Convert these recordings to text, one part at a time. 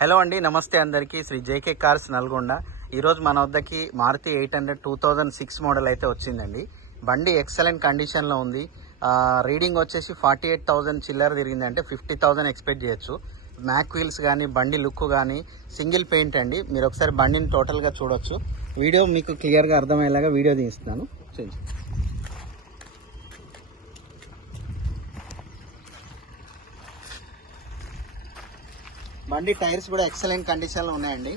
Hello అండి నమస్తే అందరికీ. Shri JK cars Nalgonda. ఈరోజు మన వద్దకి Maruti eight hundred two thousand six model అయితే వచ్చిందండి. బండి ఎక్సలెంట్ కండిషన్లో ఉంది. రీడింగ్ వచ్చేసి ఫార్టీ ఎయిట్ థౌసండ్ చిల్లర తిరిగింది అంటే ఫిఫ్టీ థౌసండ్ ఎక్స్పెక్ట్ చేయొచ్చు. మ్యాక్ వీల్స్ కానీ బండి లుక్ కానీ సింగిల్ పెయింట్ అండి. మీరు ఒకసారి బండిని టోటల్గా చూడొచ్చు. వీడియో మీకు క్లియర్గా అర్థమయ్యేలాగా వీడియో తీస్తున్నాను. చూడండి. బండి టైర్స్ కూడా ఎక్సలెంట్ కండిషన్లో ఉన్నాయండి.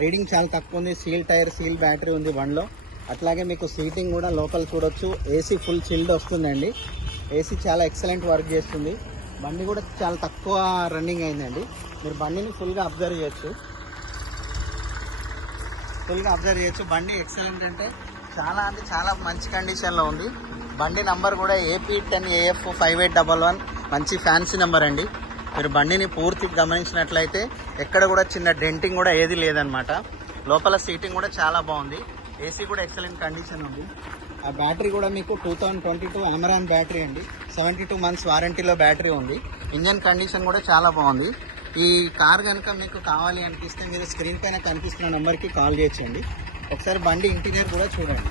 రీడింగ్ చాలా తక్కువ ఉంది. సీల్ టైర్ సీల్ బ్యాటరీ ఉంది బండిలో. అట్లాగే మీకు సీటింగ్ కూడా లోపల చూడొచ్చు. ఏసీ ఫుల్ చిల్డ్ వస్తుందండి. ఏసీ చాలా ఎక్సలెంట్ వర్క్ చేస్తుంది. బండి కూడా చాలా తక్కువ రన్నింగ్ అయిందండి. మీరు బండిని ఫుల్గా అబ్జర్వ్ చేయొచ్చు. ఫుల్గా అబ్జర్వ్ చేయొచ్చు. బండి ఎక్సలెంట్ అంటే చాలా అంటే చాలా మంచి కండిషన్లో ఉంది. బండి నంబర్ కూడా AP ten AF five eight double one. మంచి ఫ్యాన్సీ నెంబర్ అండి. మీరు బండిని పూర్తి గమనించినట్లయితే ఎక్కడ కూడా చిన్న డెంటింగ్ కూడా ఏది లేదనమాట లోపల సీటింగ్ కూడా చాలా బాగుంది. ఏసీ కూడా ఎక్సలెంట్ కండిషన్ ఉంది. ఆ బ్యాటరీ కూడా మీకు two thousand twenty two Amaron battery అండి. సెవెంటీ టూ మంత్స్ వారంటీలో బ్యాటరీ ఉంది. ఇంజన్ కండిషన్ కూడా చాలా బాగుంది. ఈ కార్ కనుక మీకు కావాలి అనిపిస్తే మీరు స్క్రీన్ పైన కనిపిస్తున్న నెంబర్కి కాల్ చేయొచ్చండి. ఒకసారి బండి ఇంటీరియర్ కూడా చూడండి.